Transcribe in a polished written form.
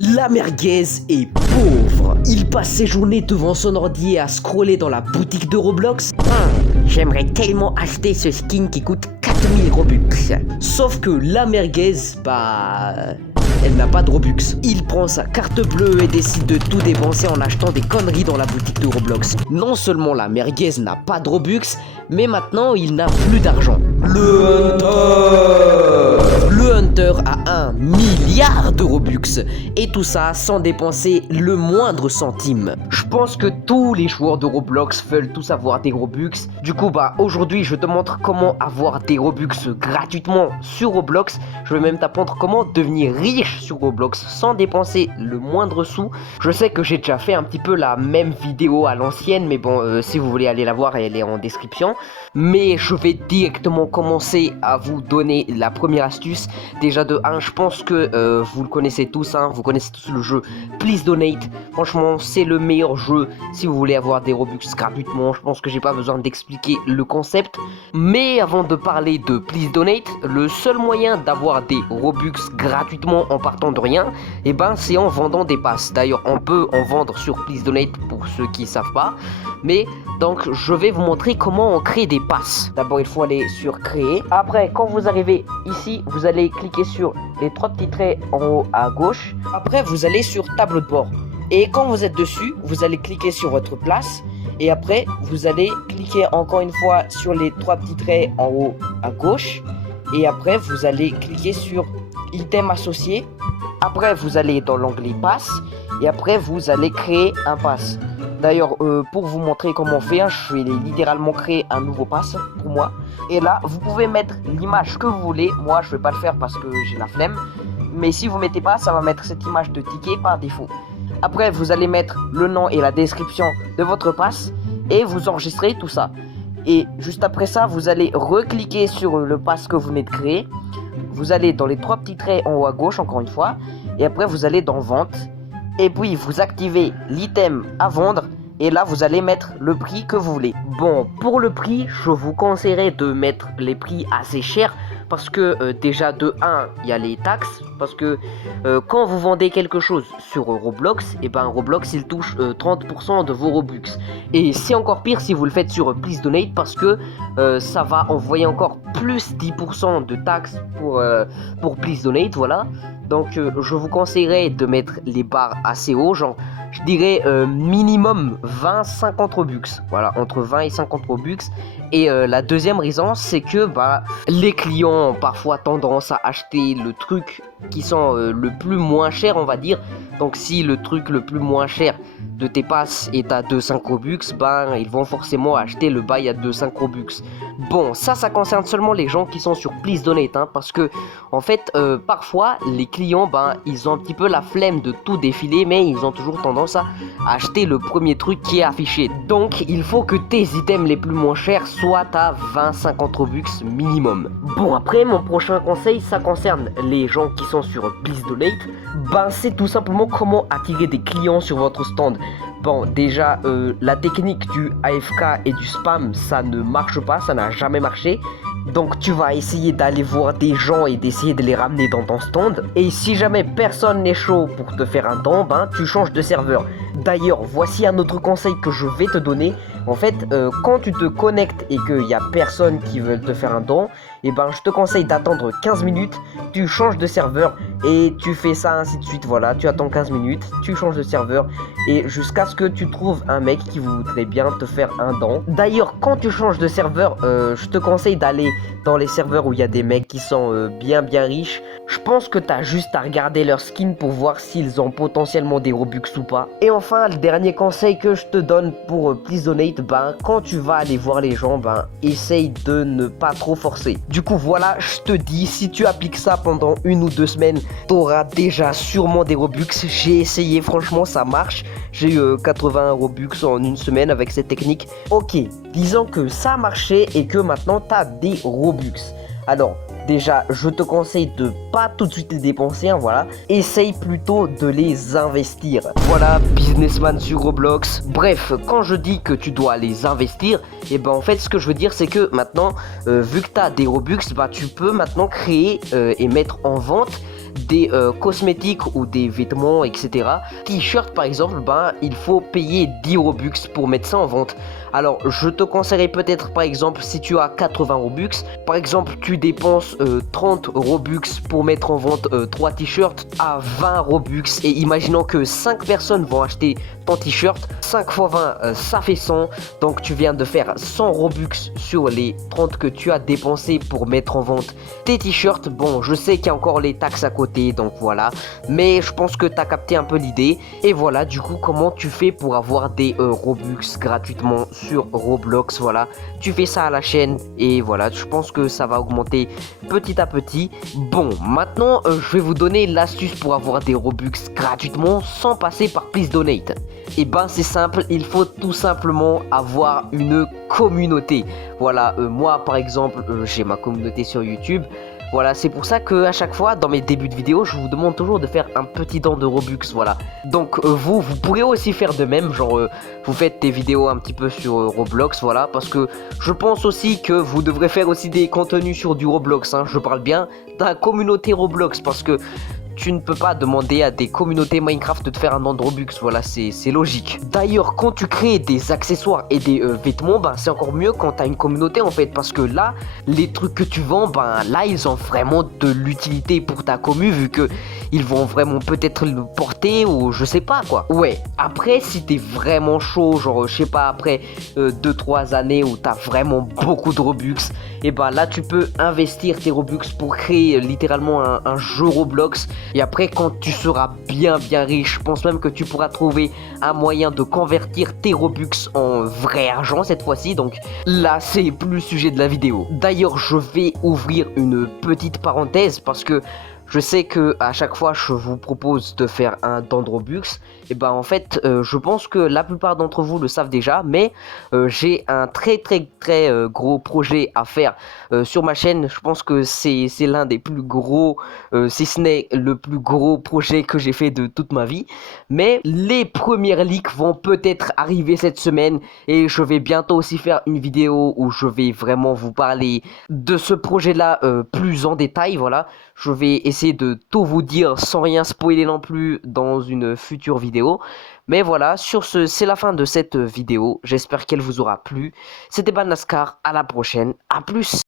La merguez est pauvre. Il passe ses journées devant son ordi à scroller dans la boutique de Roblox. J'aimerais tellement acheter ce skin qui coûte 4000 Robux. Sauf que la merguez, elle n'a pas de Robux. Il prend sa carte bleue et décide de tout dépenser en achetant des conneries dans la boutique de Roblox. Non seulement la merguez n'a pas de Robux, mais maintenant il n'a plus d'argent. Le Hunter a 1 milliard de Robux. Et tout ça sans dépenser le moindre centime. Je pense que tous les joueurs de Roblox veulent tous avoir des Robux. Du coup, aujourd'hui, je te montre comment avoir des Robux gratuitement sur Roblox. Je vais même t'apprendre comment devenir riche sur Roblox sans dépenser le moindre sou. Je sais que j'ai déjà fait un petit peu la même vidéo à l'ancienne, mais bon, si vous voulez aller la voir, elle est en description. Mais je vais directement commencer à vous donner la première astuce. Déjà de 1, je pense que vous le connaissez tous, vous connaissez tous le jeu Please Donate. Franchement, c'est le meilleur jeu si vous voulez avoir des Robux gratuitement. Je pense que j'ai pas besoin d'expliquer le concept. Mais avant de parler de Please Donate, le seul moyen d'avoir des Robux gratuitement en partant de rien, c'est en vendant des passes. D'ailleurs, on peut en vendre sur Please Donate pour ceux qui savent pas. Mais donc, je vais vous montrer comment on crée des passes. D'abord, il faut aller sur créer. Après, quand vous arrivez ici, vous allez cliquer sur les 3 petits traits en haut à gauche. Après, vous allez sur tableau de bord. Et quand vous êtes dessus, vous allez cliquer sur votre place. Et après, vous allez cliquer encore une fois sur les 3 petits traits en haut à gauche. Et après, vous allez cliquer sur item associé. Après, vous allez dans l'onglet passe. Et après, vous allez créer un pass. D'ailleurs, pour vous montrer comment on fait, je vais littéralement créer un nouveau pass pour moi. Et là, vous pouvez mettre l'image que vous voulez. Moi, je vais pas le faire parce que j'ai la flemme. Mais si vous mettez pas, ça va mettre cette image de ticket par défaut. Après, vous allez mettre le nom et la description de votre pass. Et vous enregistrez tout ça. Et juste après ça, vous allez recliquer sur le pass que vous venez de créer. Vous allez dans les 3 petits traits en haut à gauche, encore une fois. Et après, vous allez dans vente. Et puis vous activez l'item à vendre et là vous allez mettre le prix que vous voulez. Bon, pour le prix, je vous conseillerais de mettre les prix assez chers parce que déjà de 1, il y a les taxes parce que quand vous vendez quelque chose sur Roblox, Roblox il touche 30% de vos Robux. Et c'est encore pire si vous le faites sur Please Donate parce que ça va envoyer encore plus 10% de taxes pour Please Donate, voilà. Donc je vous conseillerais de mettre les barres assez haut, genre je dirais minimum 20-50 Robux. Voilà, entre 20 et 50 Robux. Et la deuxième raison, c'est que les clients ont parfois tendance à acheter le truc qui sont le plus moins cher, on va dire. Donc si le truc le plus moins cher de tes passes est à 2,5 Robux, ils vont forcément acheter le bail à 2,5 Robux. Bon, ça concerne seulement les gens qui sont sur Please Donate, parce que en fait, parfois les clients, ils ont un petit peu la flemme de tout défiler, mais ils ont toujours tendance à acheter le premier truc qui est affiché. Donc, il faut que tes items les plus moins chers soient à 20-50 Robux minimum. Bon, après, mon prochain conseil, ça concerne les gens qui sont sur Please Donate. C'est tout simplement comment attirer des clients sur votre stand. Bon, déjà, la technique du AFK et du spam, ça ne marche pas, ça n'a jamais marché. Donc tu vas essayer d'aller voir des gens et d'essayer de les ramener dans ton stand. Et si jamais personne n'est chaud pour te faire un don, tu changes de serveur. D'ailleurs, voici un autre conseil que je vais te donner. En fait, quand tu te connectes et qu'il n'y a personne qui veut te faire un don, je te conseille d'attendre 15 minutes, tu changes de serveur et tu fais ça ainsi de suite. Voilà, tu attends 15 minutes, tu changes de serveur et jusqu'à ce que tu trouves un mec qui voudrait bien te faire un don. D'ailleurs, quand tu changes de serveur, je te conseille d'aller dans les serveurs où il y a des mecs qui sont bien riches. Je pense que tu as juste à regarder leur skin pour voir s'ils ont potentiellement des Robux ou pas. Et enfin, le dernier conseil que je te donne pour Please Donate, quand tu vas aller voir les gens, essaye de ne pas trop forcer. Du coup, voilà, je te dis, si tu appliques ça pendant 1 ou 2 semaines, t'auras déjà sûrement des Robux. J'ai essayé, franchement, ça marche. J'ai eu 80 Robux en 1 semaine avec cette technique. Ok, disons que ça a marché et que maintenant, t'as des Robux. Alors, déjà, je te conseille de pas tout de suite les dépenser, voilà. Essaye plutôt de les investir. Voilà, businessman sur Roblox. Bref, quand je dis que tu dois les investir, en fait, ce que je veux dire, c'est que maintenant, vu que tu as des Robux, tu peux maintenant créer et mettre en vente des cosmétiques ou des vêtements, etc. T-shirt par exemple, ben il faut payer 10 Robux pour mettre ça en vente. Alors je te conseillerais peut-être par exemple si tu as 80 Robux, par exemple tu dépenses 30 Robux pour mettre en vente 3 t-shirts à 20 Robux, et imaginons que 5 personnes vont acheter ton t-shirt, 5 x 20 ça fait 100, donc tu viens de faire 100 Robux sur les 30 que tu as dépensé pour mettre en vente tes t-shirts. Bon, je sais qu'il y a encore les taxes à côté, donc voilà, mais je pense que tu as capté un peu l'idée. Et voilà, du coup, comment tu fais pour avoir des Robux gratuitement sur Roblox? Voilà, tu fais ça à la chaîne et voilà, je pense que ça va augmenter petit à petit. Bon, maintenant, je vais vous donner l'astuce pour avoir des Robux gratuitement sans passer par Please Donate. Et ben c'est simple, il faut tout simplement avoir une communauté. Voilà, moi par exemple, j'ai ma communauté sur YouTube. Voilà, c'est pour ça que à chaque fois dans mes débuts de vidéo, je vous demande toujours de faire un petit don de Robux, voilà. Donc vous pourrez aussi faire de même, genre vous faites des vidéos un petit peu sur Roblox, voilà, parce que je pense aussi que vous devrez faire aussi des contenus sur du Roblox, hein. Je parle bien de la communauté Roblox, parce que tu ne peux pas demander à des communautés Minecraft de te faire un don de Robux, voilà, c'est logique. D'ailleurs, quand tu crées des accessoires et des vêtements, ben, c'est encore mieux quand tu as une communauté en fait, parce que là, les trucs que tu vends, ben là, ils ont vraiment de l'utilité pour ta commu, vu que ils vont vraiment peut-être le porter ou je sais pas quoi. Ouais, après, si t'es vraiment chaud, genre, je sais pas, après 2-3 années où t'as vraiment beaucoup de Robux, et ben là, tu peux investir tes Robux pour créer littéralement un jeu Roblox. Et après, quand tu seras bien riche, je pense même que tu pourras trouver un moyen de convertir tes Robux en vrai argent cette fois-ci. Donc là, c'est plus le sujet de la vidéo. D'ailleurs, je vais ouvrir une petite parenthèse parce que je sais que à chaque fois je vous propose de faire un don de Robux, et ben en fait je pense que la plupart d'entre vous le savent déjà, mais j'ai un très gros projet à faire sur ma chaîne. Je pense que c'est l'un des plus gros, si ce n'est le plus gros projet que j'ai fait de toute ma vie. Mais les premières leaks vont peut-être arriver cette semaine, et je vais bientôt aussi faire une vidéo où je vais vraiment vous parler de ce projet là plus en détail. Voilà, je vais essayer de tout vous dire sans rien spoiler non plus dans une future vidéo. Mais voilà, sur ce, c'est la fin de cette vidéo. J'espère qu'elle vous aura plu. C'était Banascar, à la prochaine, à plus.